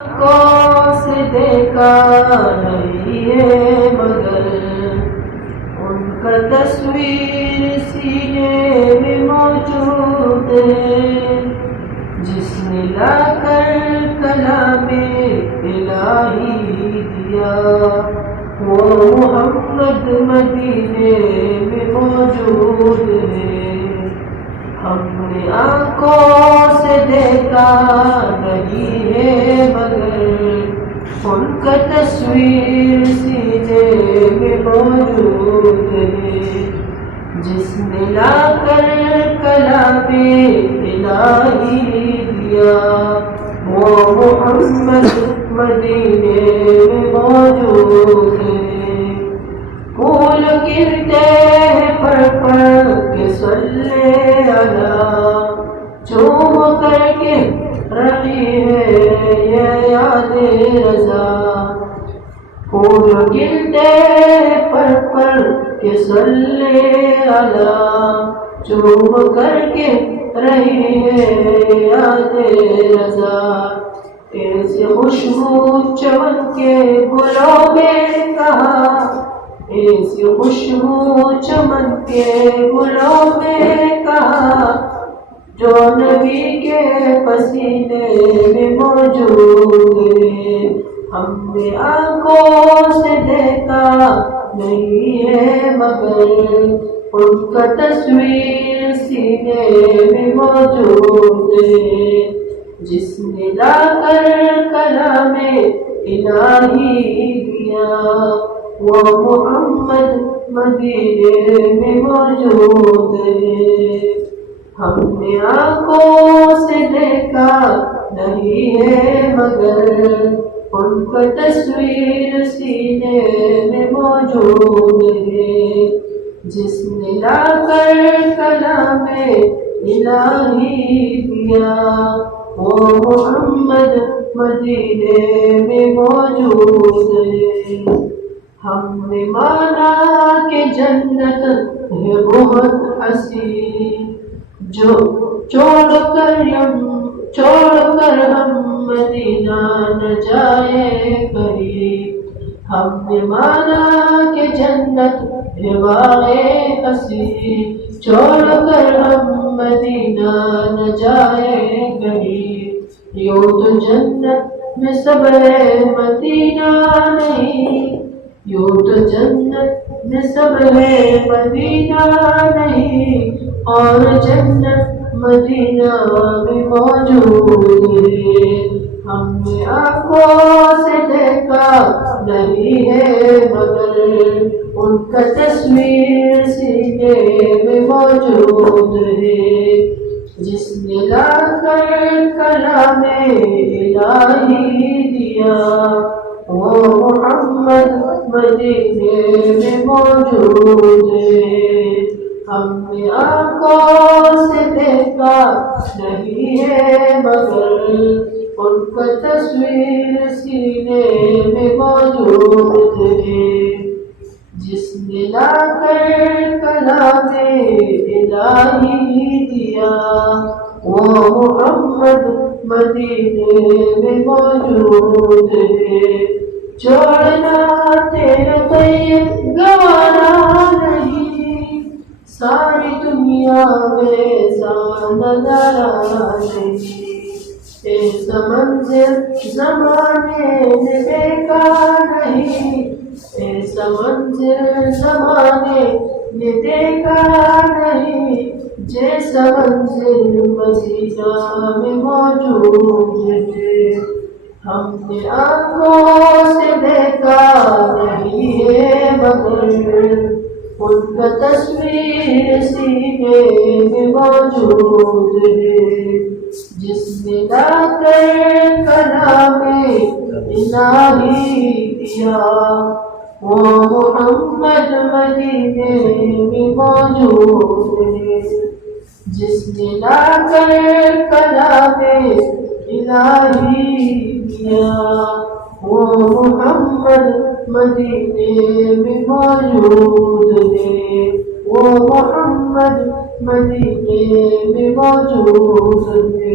آنکھوں سے دیکھا نہیں ہے مگر ان کا تصویر سینے میں موجود ہے، جس نے لا کر کلام الہی دیا وہ محمد مدینے میں موجود ہے۔ ہم نے آنکھوں سے دیکھا نہیں ہے مگر ان کا تصویر سینے میں موجود ہے، جس نے لا کر کلام الہی دیا وہ محمد مدینے میں موجود ہے۔ پھول گرتے ہیں پڑھ پڑھ کے صلی اللہ، چوم کر کے رہی ہے یہ یاد رضا۔ پھول گرتے ہیں پڑھ پڑھ کے صلی اللہ، چوم کر کے رہی ہے یاد رضا۔ ایسے خوشبو چمن کے گلوں میں کہا، ایسی خوشبو چمن کے گلوں میں کہا، جو نبی کے پسینے میں موجود ہے۔ ہم نے آنکھوں سے دیکھا نہیں ہے مگر ان کا تصویر سینے میں موجود ہے، جس نے لا کر کلام الہی دیا وہ محمد مدینے میں موجود ہے۔ ہم نے آنکھوں سے دیکھا نہیں ہے مگر ان کا تصویر سینے میں موجود ہے، جس نے لا کر کلام الہی دیا وہ محمد مدینے میں موجود ہے۔ ہم نے مانا کہ جنت ہے بہت حسین، جو چھوڑ کر ہم مدینہ نہ جائے کہیں۔ ہم نے مانا کہ جنت ہے واقعی حسین، چھوڑ کر ہم مدینہ نہ جائے کہیں۔ یوں تو جنت میں سب ہے مدینہ نہیں، یوں تو جنت میں سب ہے مدینہ نہیں، اور جنت مدینہ میں موجود ہے۔ ہم نے آنکھوں سے دیکھا نہیں ہے مگر ان کا تصویر سینے میں موجود ہے، جس نے لا کر کلام الہی دیا وہ محمد مدینے میں موجود ہے۔ ہم نے آنکھوں سے دیکھا نہیں ہے مگر ان کا تصویر سینے میں موجود ہے، جس نے لا کر کلام الہی دیا وہ محمد مدینے میں موجود ہے۔ چھوڑنا تیرے طیب گوارا نہیں، ساری دنیا میں نظارہ نہیں۔ ایسا منظر زمانے نے دیکھا نہیں، ایسا منظر زمانے نے دیکھا نہیں، جیسا منظر مدینہ میں موجود ہے۔ ہم نے آنکھوں سے دیکھا نہیں ہے مگر ان کا تصویر سینے میں موجود ہے، جس نے لا کر کلام الہی دیا وہ محمد مدینے میں موجود ہے، جس نے لا کر کلام الہی دیا وہ محمد مدینے میں موجود ہے، وہ محمد مدینے میں موجود ہے۔